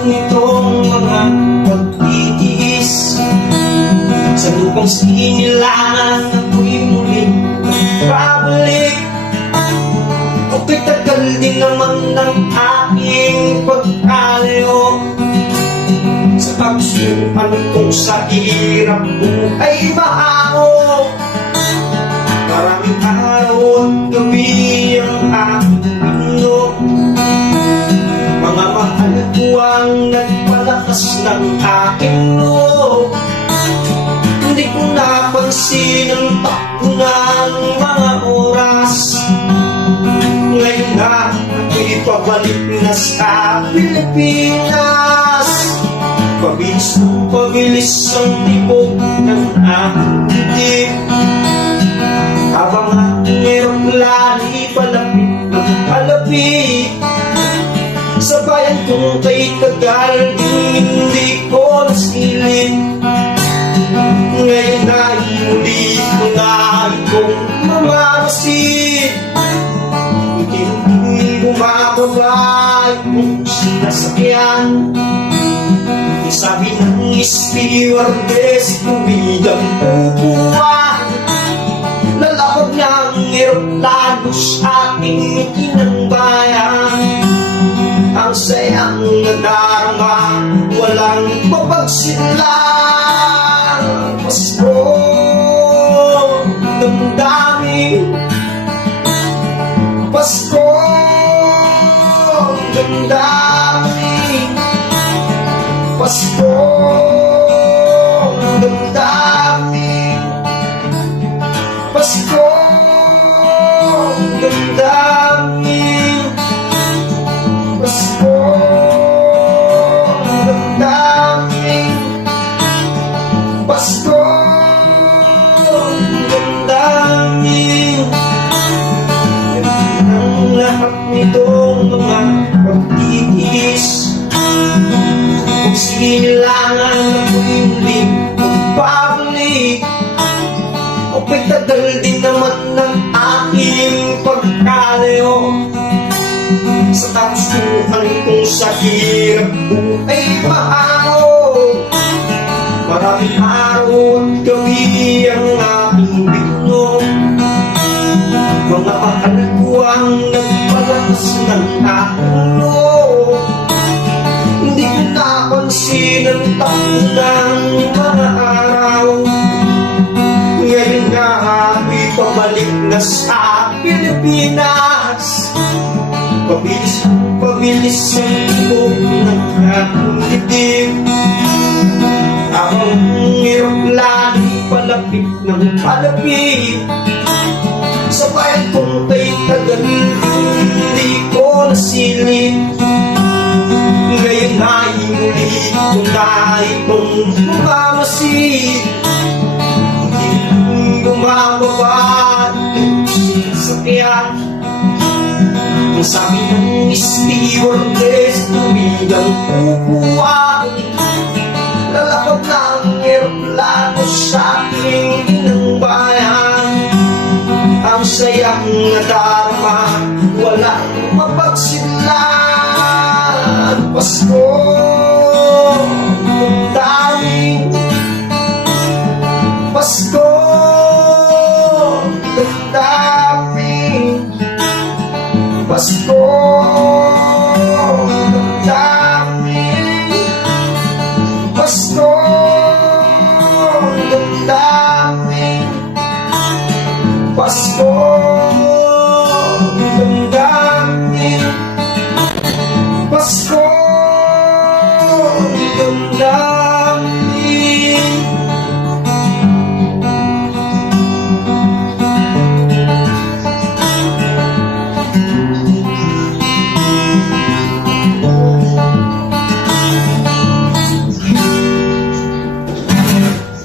Nitong mga pagtitiis sa lupang sinilangan, ako'y muling magbabalik. Ako'y tagal din naman ng aking pagkalayo sa pagsukan kong sa hirap buhay maamo. Maraming araw at gabi ang aking pinuno, mga mahal ko ang nagpalakas ng aking loob. Hindi ko napansin ang takbo ng mga oras. Ngayon na ako'y pabalik na sa Pilipinas. Pabilis ang tibok ng aking dibdib, habang aking eroplano'y palapit ng palapit sa bayan kong kay tagal hindi ko nasilip. Ngayon na muli ko na itong mamamasid, hindi bumababa itong sinasakyan. Sabi ng stewardess, tuwidang upuan, lalakad ng eroplano sa ating inangbayan. Ang sayang nadarama, walang mapagsilang. Pasko, damdamin. Pasko, damdamin. Pasko, damdamin. Pasko, damdamin. Pasko, damdamin. Pasko, damdamin. Ang lahat nitong mga pagtitiis, kung sinilangan ako'y muling magbabalik. Ako'y tagal din naman ng aking pagkalayo sa tapsukan kong sa hirap buhay maano. Maraming araw at gabi ang aking bigno, mga mahal ko ang nagpalakas ng aking loob. Hindi ko napansin ang takbo ng mga araw. Ngayon nga ako'y pabalik na sa Pilipinas. Pabilis ang tibok ng aking dibdib, habang eroplano'y palapit ng palapit sa bayan kong kay tagal hindi ko nasilip. Ngayon ay muli ko na itong mamamasid, hindi bumababa itong sinasakyan. Ang sabi ng stewardess, tuwidang upuan, lalakad ng eroplano sa aking inangbayan. Ang sayang nadarama, walang mapagsilan. Pasko, damdamin. Pasko, damdamin. Pasko,